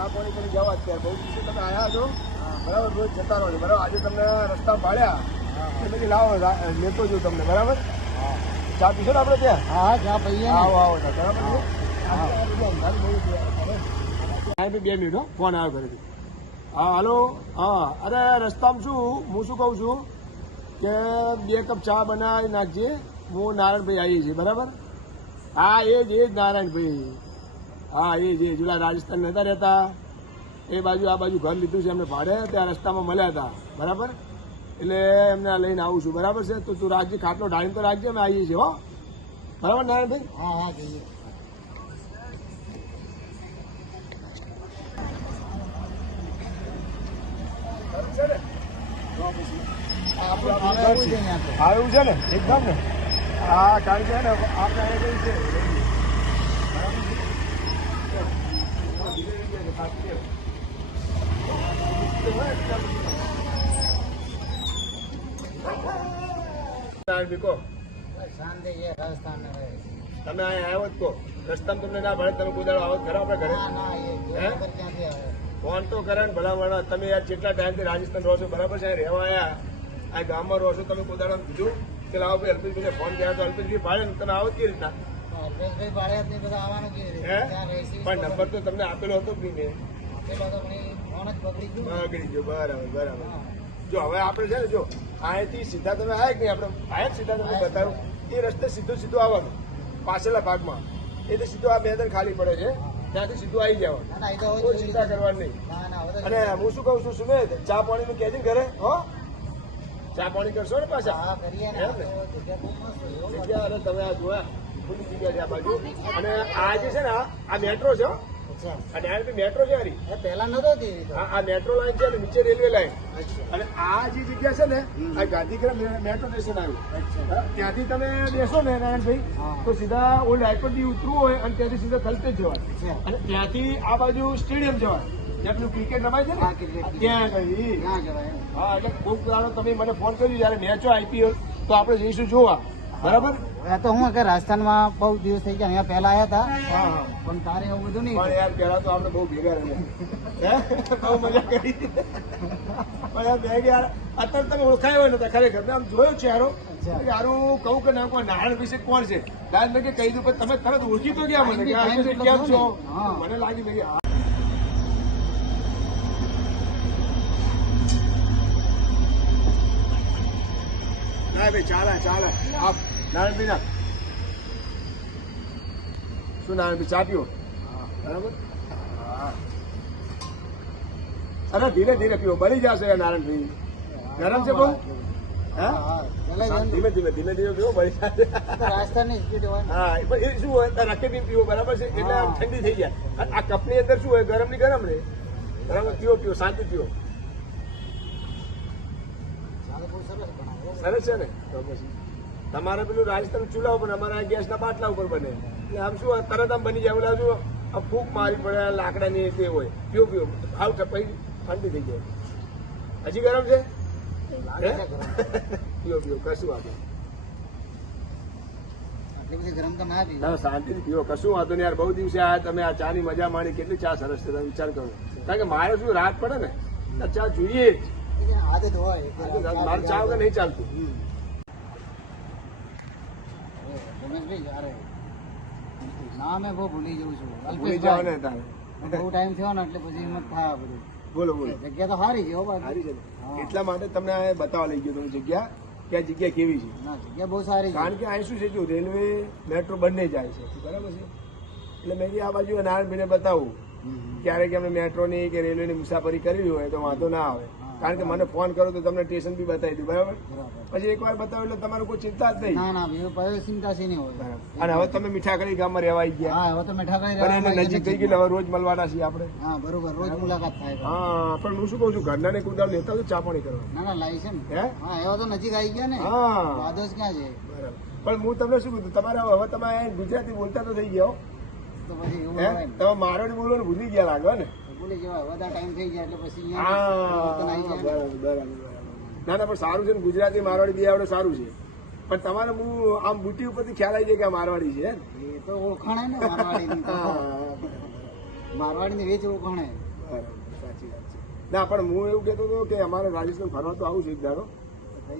ચા પાણી કરી જવા અત્યારે. બહુ દિવસે તમે આવ્યા છો. બરાબર રોજ જતા રહો બરાબર? આજે તમને રસ્તા એટલે પછી લાવો લેતો જો તમને. બરાબર? ચા પીશો ને આપણે ત્યાં? હા ચા પીએ આવો આવો બરાબર છે? બે મિનિટ હો. ફોન આવ્યો ઘરેથી. હા હલો. હા અરે રસ્તામાં શું? હું શું કહું છું કે બે કપ ચા બનાવી નાખજે. હું નારાયણભાઈ આવીએ છીએ. બરાબર? હા એ જ એ જ નારાયણભાઈ. હા એ જે જુલા રાજસ્થાન નતા રહેતા એ બાજુ આ બાજુ ઘર લીધું છે એમને ભાડે ત્યાં રસ્તામાં મળ્યા હતા બરાબર? એટલે એમને લઈને આવું છું બરાબર છે? તો તું રાખજે ખાટલો ઢાળીને તો રાખજે અમે આવીએ છીએ હો. બરાબર નારાયણભાઈ? હા હા જઈએ. આવ્યું છે ને એકદમ ને. હા કારણ કે ને આપણે અહીંયા છે કહો શાંતિ છે રાજસ્થાન ને તમે અહીંયા આવ્યો જ કહો રસ્તામાં તમને ના ભણે તમે કુદાડો આવો ખરા આપણે ઘરે? ફોન તો કરે ને ભલા ભલા તમે યાર જેટલા ટાઈમથી રાજસ્થાન રહો છો બરાબર છે? રહેવા આવ્યા આ ગામમાં રહો છો તમે કુદાડો કીધું કે લાવો ભાઈ અલ્પેશભાઈને ફોન કર્યા તો અલ્પેશભાઈ ભાડે ને તમે આવો જ કેવી રીતના? પણ નંબર તો તમને આપેલો હતો નહીં? મેં બગડી ગયો બરાબર બરાબર. જો હવે આપણે છે ને જો અહીંથી સીધા તમે આવ્યા કે નહીં? આપણે આયા જ સીધા તમને બતાવ્યું એ રસ્તે સીધું સીધું આવવાનું પાછળના ભાગમાં. એ તો સીધું આ મેદાન ખાલી પડે છે. ત્યાંથી સીધું આવી જવાનું. કોઈ ચિંતા કરવાની નહીં. અને હું શું કહું છું સુમેધ ચા પાણીનું કહેજે ને ઘરે હો? ચા પાણી કરશો ને પાછા. જગ્યા અરે તમે આ જોયા. ખુલ્લી જગ્યા છે આ બાજુ. અને આ જે છે ને આ મેટ્રો છે અને આ મેટ્રો છે હારી. એ પહેલા નતો આ મેટ્રો લાઈન છે અને નીચે રેલવે લાઈન. અને આ જે જગ્યા છે ને આ ગાંધીગ્રામ મેટ્રો સ્ટેશન આવ્યું. ત્યાંથી તમે બેસો ને નારાયણભાઈ તો સીધા ઓલ્ડ હાઈકોર્ટથી ઉતરવું હોય અને ત્યાંથી સીધા થલતેજ જવાય અને ત્યાંથી આ બાજુ સ્ટેડિયમ જવાય જ્યાં પેલું ક્રિકેટ રમાય છે ને. ત્યાં ગઈ હા એટલે કોઈક તમે મને ફોન કર્યો જયારે મેચો આઈપીએલ તો આપણે જઈશું જોવા. બરાબર? તો હું કે રાજસ્થાનમાં બહુ દિવસ થઈ ગયા અહીંયા પહેલા આવ્યા હતા. પણ તારે એવું બધું નહીં. પણ યાર પેલા તો આપણે બહુ ભેગા રહ્યા. બહુ મજા કરી. પણ યાર બે યાર અત્યારે તમે ઓળખાયો હોય ને ખરેખર. મેં આમ જોયો યારો યારું કહું કે ના કોઈ નારાયણ વિશે કોણ છે? દાદ મેં કહી દઉં પણ તમે તરત ઓળખી તો ગયા મને કેમ છો. મને લાગી મેં ના ભાઈ ચાલે ચાલે. આપ નારાયણભાઈ ના શું નારાયણભાઈ ચા પીવો? બરાબર? હા. અરે ધીરે ધીરે પીવો. બળી જશે નારાયણભાઈ. ગરમ છે બહુ ધીમે ધીમે ધીમે ધીમે પીવો બળી જશે. હા પણ એ શું હોય? રકે બી પીવો બરાબર છે? એટલે આમ ઠંડી થઈ જાય આ કપની અંદર શું હોય? ગરમની ગરમ રહે બરાબર? પીવો પીવો શાંતિ પીવો. સરસ સરસ છે ને? તો પછી તમારે પેલું રાજસ્થાન ચૂલા ઉપર અમારા ગેસના બાટલા ઉપર બને. એટલે આમ શું તરત આમ બની જાય. શું આ ફૂંક મારી પડે લાકડાની તે હોય પીવો પીવો આવ પછી ઠંડી થઈ જાય. હજી ગરમ છે? પીઓ પીવો કશું વાંધો આટલી બધી ગરમ તો ના પી ના શાંતિથી પીવો કશું વાંધો નહીં. યાર બહુ દિવસે આ તમે આ ચાની મજા માણી કેટલી ચા સરસ છે તમે વિચાર કરો. કારણ કે મારે શું રાત પડે ને. ચા જોઈએ જ. આદત હોય કે મારે ચા વગર નહીં ચાલતું. રમેશભાઈ યારે નામે બહુ ભૂલી જઉં છું ભૂલી જાવ ને તારે બહુ ટાઈમ થયો ને એટલે પછી હિંમત થાય બધું બોલો બોલો જગ્યા તો સારી છે હો સારી છે એટલા માટે તમને આ બતાવવા લઈ ગયો તમે જગ્યા કે આ જગ્યા કેવી છે? ના જગ્યા બહુ સારી કારણ કે અહીં શું છે જો રેલવે મેટ્રો બંને જાય છે બરાબર છે? એટલે મેં આ બાજુ નારાયણભાઈને બતાવું. ક્યારેક અમે મેટ્રોની કે રેલવેની મુસાફરી કરવી હોય તો વાંધો ના આવે. કારણ કે મને ફોન કરો તો તમને સ્ટેશન બી બતાવી દઉં બરાબર? પછી પછી એકવાર બતાવ્યું એટલે તમારે કોઈ ચિંતા જ નહીં. ચિંતા છે નહીં અને હવે તમે મીઠાકડી ગામમાં રહેવા ગયા. હા હવે તો મીઠાકડી અને નજીક થઈ ગઈ હવે રોજ મળવાના છીએ આપણે. હા બરોબર રોજ મુલાકાત થાય હા પણ હું શું કહું છું ઘરના ને કુદાવ લેતા તો ચા પાણી કરવા ના ના લાવી છે ને. હે? હા એવા તો નજીક આવી ગયા ને. હા. આદર્શ ક્યાં છે? બરાબર. પણ હું તમને શું કીધું તમારે હવે તમે ગુજરાતી બોલતા તો થઈ ગયો તો પછી તમે મારો બોલવાનું ભૂલી ગયા લાગો ને. ભૂલી જવાય વધારે ટાઈમ થઈ જાય એટલે પછી. બરાબર. ના ના પણ સારું છે ને ગુજરાતી મારવાડી બે આવડે સારું છે. પણ તમારે હું આમ બુટી ઉપરથી ખ્યાલ આવી જાય કે આ મારવાડી છે એ તો ઓળખાણ ને. હા. મારવાડીની વેચ ઓળખાણે. સાચી વાત છે. ના પણ હું એવું કહેતો હતો કે અમારે રાજસ્થાન ફરવા તો આવું છે એક દાડો.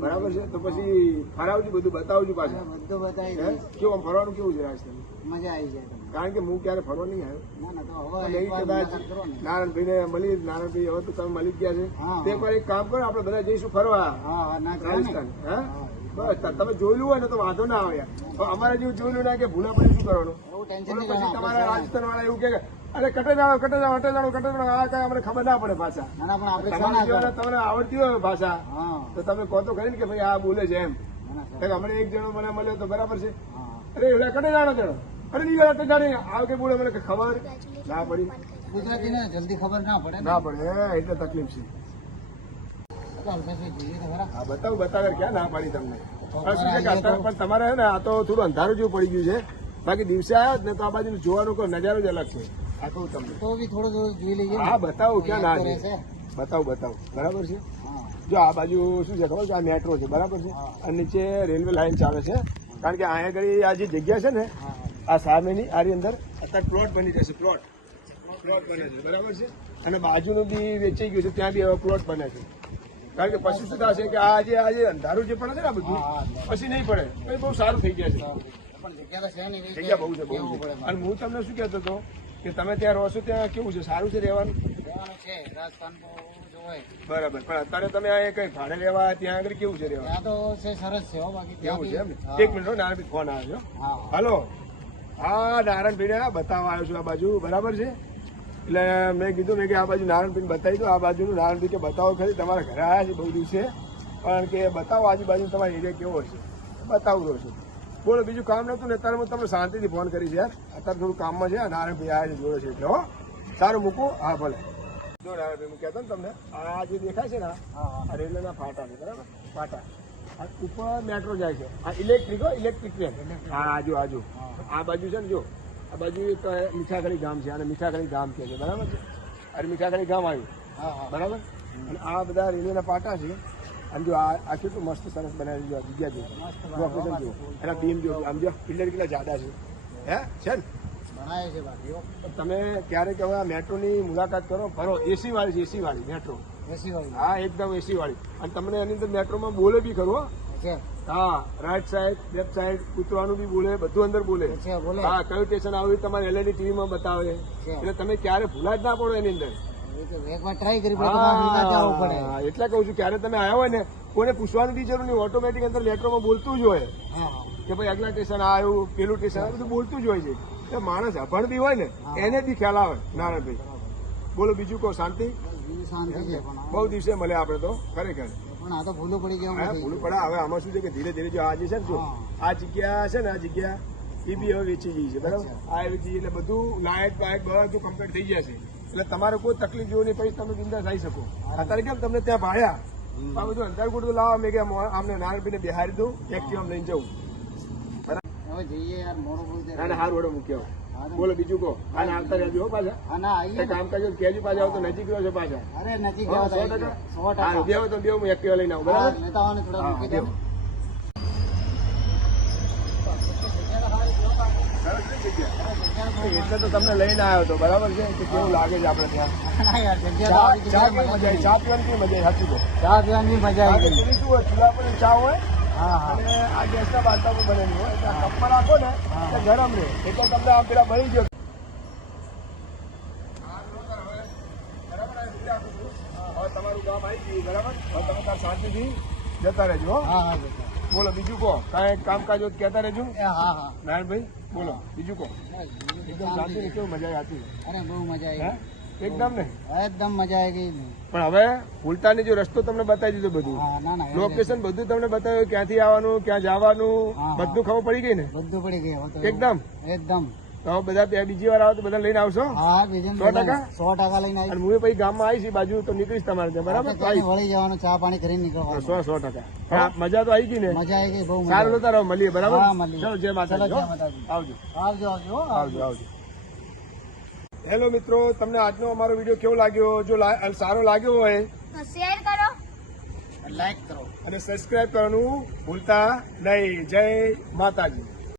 બરાબર છે? તો પછી ફરાવજો બધું બતાવજો પાછું. બધું બતાવી? કેવું આમ ફરવાનું કેવું છે રાજસ્થાન મજા આવી જાય કારણ કે હું ક્યારે ફરવા નહીં આવ્યો. નારાયણભાઈ ને મળી નારાયણભાઈ હવે તો તમે મળી જ ગયા છે. તે તો એક કામ કરો આપણે બધા જઈશું ફરવા. રાજસ્થાન હા. બસ તમે જોયેલું હોય ને તો વાંધો ના આવે યાર. અમારે જેવું જોયેલું ના કે ભૂલા પડી શું કરવાનું? પછી તમારા રાજસ્થાન વાળા એવું કે અરે કટે જાણો કટે જાણો કટે જાણો કટે જાણો આ કઈ અમને ખબર ના પડે ભાષા તમને આવડતી હોય ભાષા તો તમે કહો તો કરી ને કે ભાઈ આ બોલે છે એમ. ના ના હમણાં એક જણો મને મળ્યો તો બરાબર છે. અરે એવડા કટે જાણો જણો. અરે નહીં વાત જાણે આવે કે બોલે મને ખબર. ના પડી. ગુજરાતી ને જલ્દી ખબર ના પડે ના. પડે. એટલે તકલીફ છે. બતાવું બતાવે ક્યાં ના પાડી તમને? પણ તમારે છે ને આ તો થોડું અંધારું જેવું પડી ગયું છે. બાકી દિવસે આવ્યા ને તો આ બાજુ જોવાનો કોઈ નજારો જ અલગ છે. આ કહું તમને. તો બી થોડું થોડું જોઈ લઈએ હા બતાવું ક્યાં ના છે. બતાવું બતાવું. બરાબર છે? જો આ બાજુ શું છે ખબર છે? આ મેટ્રો છે બરાબર છે? અને નીચે રેલવે લાઈન ચાલે છે. કારણ કે અહીંયા આગળ આ જે જગ્યા છે ને આ સામેની આની અંદર અત્યારે પ્લોટ બની જશે પ્લોટ પ્લોટ બને છે બરાબર છે? અને બાજુનું બી વેચાઈ ગયું છે ત્યાં બી હવે પ્લોટ બને છે. કારણ કે પછી શું થશે કે આ જે આ જે અંધારું જે પડે છે ને બધું. પછી નહીં પડે. એ બહુ સારું થઈ ગયા છે. જગ્યા બહુ છે બહુ છે. અને હું તમને શું કહેતો હતો કે તમે ત્યાં રહો છો ત્યાં કેવું છે? સારું છે રહેવાનું? બરાબર. પણ અત્યારે તમે આ કઈ ભાડે લેવા ત્યાં આગળ કેવું છે રહેવાનું? તો સરસ છે. એક મિનિટ નાના ફોન આવ્યો. છે. હા હાલો હા, બતાવવા આવ્યો છું આ બાજુ. બરાબર છે? એટલે મેં કીધું મેં કે આ બાજુ નારાયણભાઈ બતાવી દો. આ બાજુનું નારાયણભાઈ કે બતાવો ખરી. તમારા ઘરે આવ્યા છે બહુ દિવસે. પણ કે બતાવો આજુબાજુ તમારો એરિયા કેવો છે? બતાવું રહ્યો છું. બોલો, બીજું કામ નતું ને અત્યારે હું તમને શાંતિથી ફોન કરીશ યાર. અત્યારે થોડું કામમાં છે, આ નારાયણભાઈ છે જોડે છે એટલે, હો. સારું મૂકું. હા, ભલે. જો નારાયણભાઈ હું કહેતો ને તમને, આ જે દેખાય છે ને, આ રેલવેના ફાટા છે, બરાબર? ફાટા. આ ઉપર મેટ્રો જાય છે. આ ઇલેક્ટ્રિક હો ઇલેક્ટ્રિક ટ્રેન હા આજુ આજુ આ બાજુ છે ને જો આ બાજુ એક મીઠાખડી ગામ છે અને મીઠાખડી ગામ કહે છે. બરાબર છે? અરે મીઠાખડી ગામ આવ્યું. હા હા. બરાબર? અને આ બધા રેલવેના પાટા છે. આમ જો આ કેટલું મસ્ત સરસ બનાવી છે જગ્યા જો લોકેશન જો એના બીમ જો આમ જો પિલ્લર કેટલા જાડા છે. હે? છે ને. તમે ક્યારેક હવે આ મેટ્રોની મુલાકાત કરો ફરો. એસી વાળી છે એસી વાળી મેટ્રો હા એકદમ એસી વાળી. અને તમને એની અંદર મેટ્રોમાં બોલે બી ખરો હા. રાઈટ સાઈડ લેફ્ટ સાઈડ કૂતવાનું બી બોલે બધું અંદર બોલે. હા કયું સ્ટેશન આવ્યું તમારે એલઈડી ટીવીમાં બતાવે. એટલે તમે ક્યારે ભૂલા જ ના પડો એની અંદર. એટલે કઉ છું ક્યારે તમે આવ્યા હોય ને કોઈને પૂછવાની બી જરૂર નહીં ઓટોમેટિક અંદર મેટ્રોમાં બોલતું જ હોય. કે ભાઈ આગલા સ્ટેશન આ આવ્યું પેલું સ્ટેશન આ બધું બોલતું જ હોય છે. માણસ અભણ બી હોય ને એને બી ખ્યાલ આવે નારાયણભાઈ બોલો બીજું કહો શાંતિ? બહુ દિવસે મળ્યા આપણે તો ખરેખર. પણ આ તો ભૂલું પડી ગયું ભૂલું પડે. હવે આમાં શું છે કે ધીરે ધીરે જો આ જે છે ને જો આ જગ્યા છે ને આ જગ્યા એ બી હવે વેચી ગઈ છે બરાબર? આ વેચી એટલે બધું લાયક બાયક બધું કમ્પ્લીટ થઈ જશે એટલે તમારે કોઈ તકલીફ જેવું નહીં પછી તમે બિંદાસ આવી શકો. અત્યારે કેમ તમને ત્યાં ભાડ્યા? આ બધું અંધાર ગુડું લાવો મેં કે આમને નારાયણભાઈને બેહારી દઉં એક્ટિવ લઈને જવું હવે જઈએ યાર મોડું ના મૂક્યો તો- બોલો બીજું કહો. અને આવતા રહેજો હો પાછા. હા ના આવીએ એ કામ કરજો કેજો પાછા આવતો તો નજીક રહ્યો છે પાછા. અરે નજીક સો ટકા. સો ટકા. બેહો તો બેહો હું એક્ટિવા લઈને આવું બરાબર? લેતા થોડા મૂકી દો બેહો. સરસ છે જગ્યા. એટલે તો તમને લઈને આવ્યો હતો બરાબર છે? કે કેવું લાગે છે આપણે ત્યાં? ચા કેવી મજા આવી ચા પીવાની મજા આવી સાચું કહો ચા પીવાની મજા આવી શું હોય? ચૂલા પર ચા હોય? અને આ ગેસના બાટલા પર બનેલી હોય એટલે આ કપમાં રાખો ને એટલે ગરમ રહે. એટલે તમને આ પેલા બળી ગયો. તમારું ગામ આવી ગયું બરાબર? તમે તાર શાંતિથી જતા રહેજો હો. હા જતા. બોલો બીજું કહો. કાંઈ કામકાજ હોય તો કહેતા રહેજો. હા હા. નારાયણભાઈ બોલો બીજું કહો. એકદમ શાંતિ. કેવું મજા આવી અરે બહુ મજા આવી. એકદમ ને એકદમ મજા આવી ગઈ પણ હવે ભૂલતાની જો રસ્તો તમને બતાવી દીધો બધું લોકેશન બધું તમને બતાવ્યું ક્યાંથી આવવાનું ક્યાં જવાનું. બધું ખબર પડી ગઈ ને? બધું પડી ગયું એકદમ? એકદમ. તો બધા બે- બીજી વાર આવો તો બધા લઈને આવશો? સો ટકા? સો ટકા લઈને આવી હું પછી ગામમાં આવીશ એ બાજુ તો નીકળીશ તમારે ત્યાં બરાબર? વળી જવાનું ચા પાણી કરીને નીકળવાનું. સો સો ટકા. મજા તો આવી ગઈ ને? મજા આવી ગઈ બહુ સારું નતા રહો મળીએ બરાબર. ચલો જય. માતાજી. આવજો. આવજો આવજો આવજો આવજો. હેલો મિત્રો તમને આજનો અમારો વીડિયો કેવો લાગ્યો? જો સારો લાગ્યો હોય શેર કરો. લાઈક કરો. અને સબસ્ક્રાઇબ કરવાનું ભૂલતા નહીં. જય માતાજી.